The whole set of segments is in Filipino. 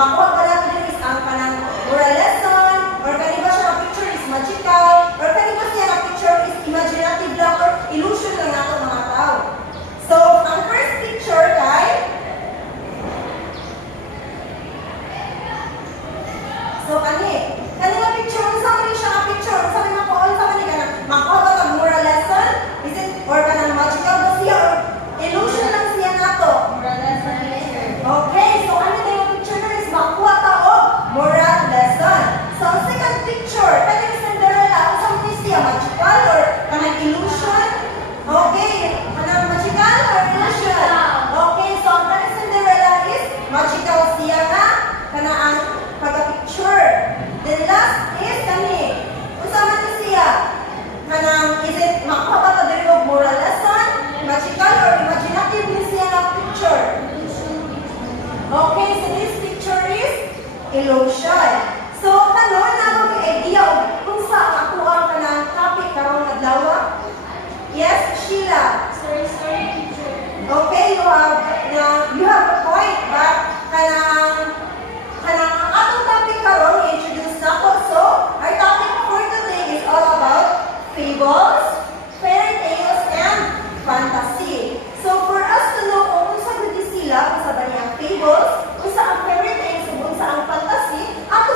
makuha ka natin is ang kanang moral lesson, or kaniba siya na picture is magical, or kaniba siya na picture is imaginative lang or illusion lang nato mga tao. So, ang first picture kay kanina picture, unsa man siya na picture, unsa man makuha, unsa man ka na makuha ba ka moral lesson? Is it or kanang magical ba siya or illusion lang siya nato? Moral lesson teacher. Okay, so ano tayo picture na is makuha ta og moral lesson. So, ang second picture, kanang Cinderella, unsa man siya magical or kanang illusion? Okay, kanang magical or illusion? Okay, so ang kanang Cinderella is magical siya nga kanang pagka-picture. Then last is kani. Unsa man siya? Kanang is it makuha ba ta diri og moral lesson, magical or imaginative ni siya na picture? Okay, so this picture is illusion. So kanon na mo idea og kung sa makuha ka ng topic karong adlaw? Yes, Sheila. Sorry, teacher. Okay, you have a point, but kanang ang atong topic karon i-introduce na ko. So, our topic for today is all about fables, fairy tales, and fantasy. So, for us to know kung unsa gud sila, unsa ba niyang fables, unsa ang fairy tales, ug unsa ang fantasy, ato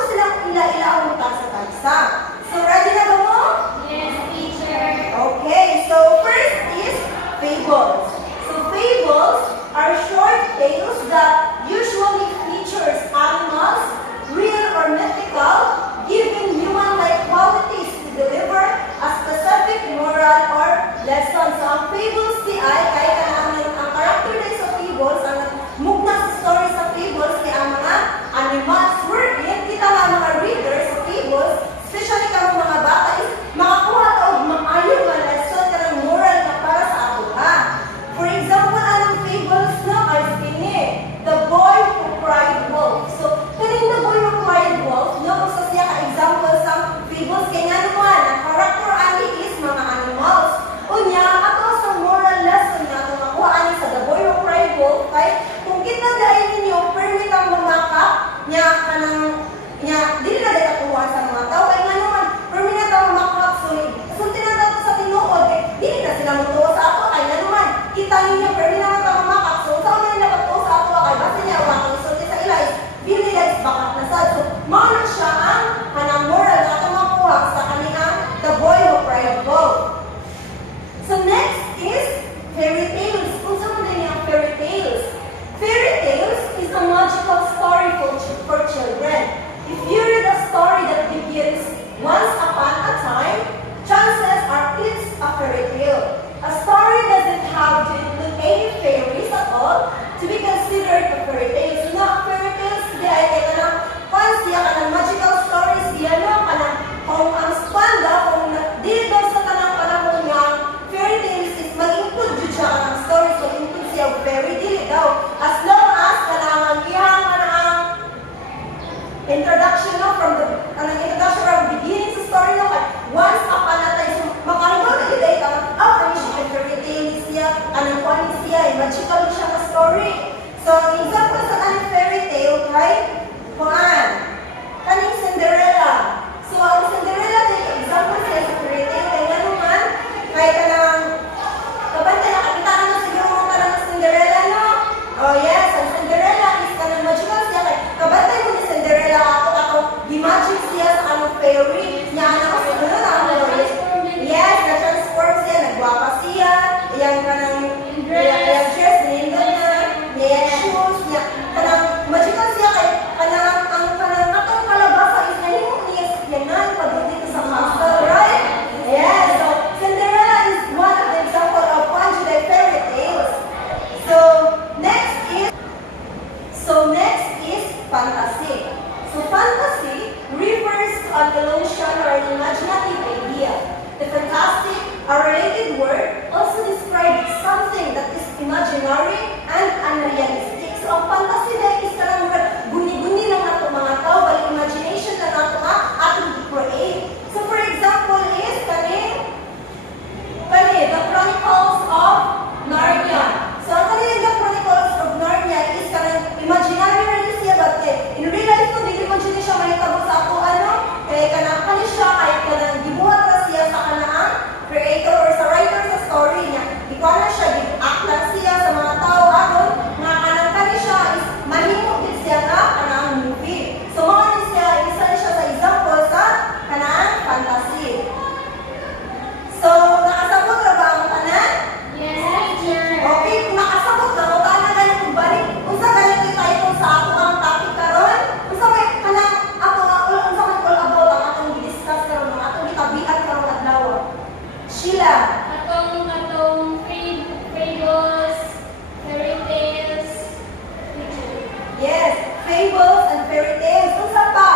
fables and fairy tales. Unsa pa?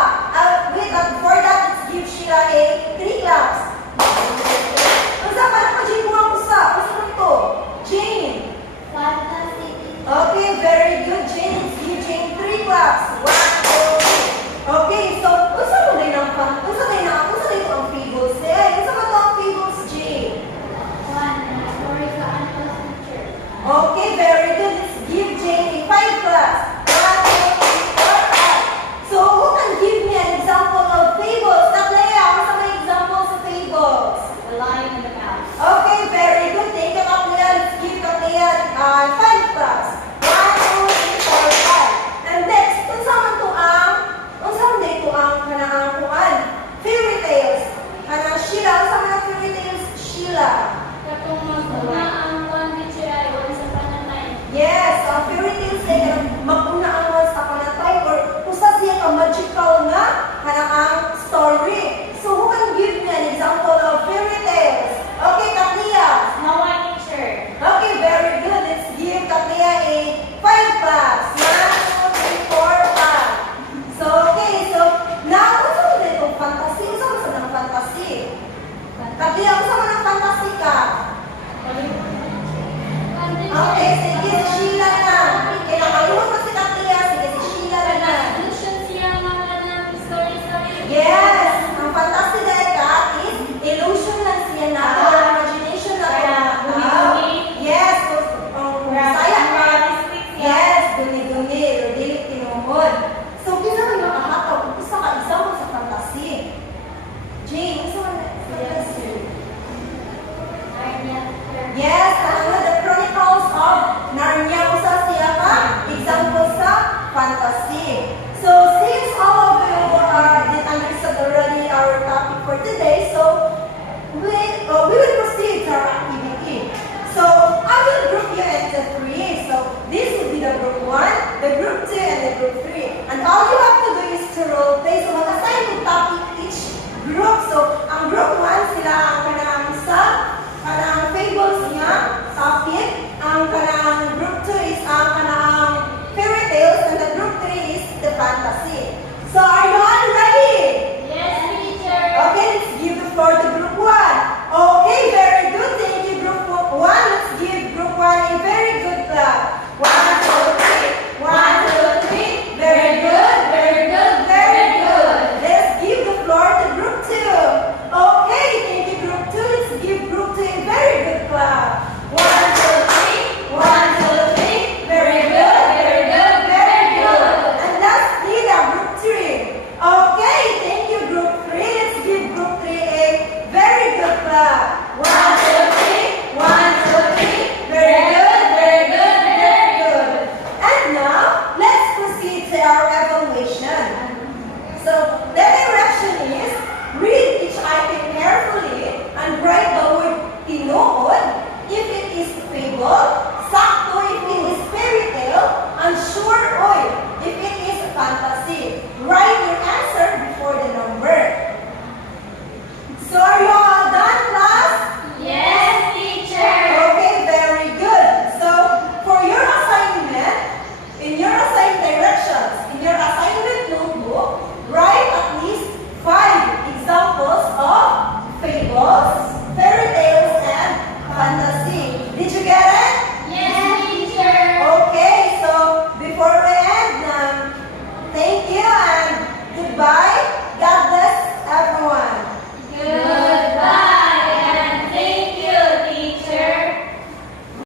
Wait, for that, let's give Sheila a 3 claps. Unsa pa na buwang usa? Unsa man to? Jane. Fantasy. Okay, very good, Jane. Let's give Jane 3 claps. Wow.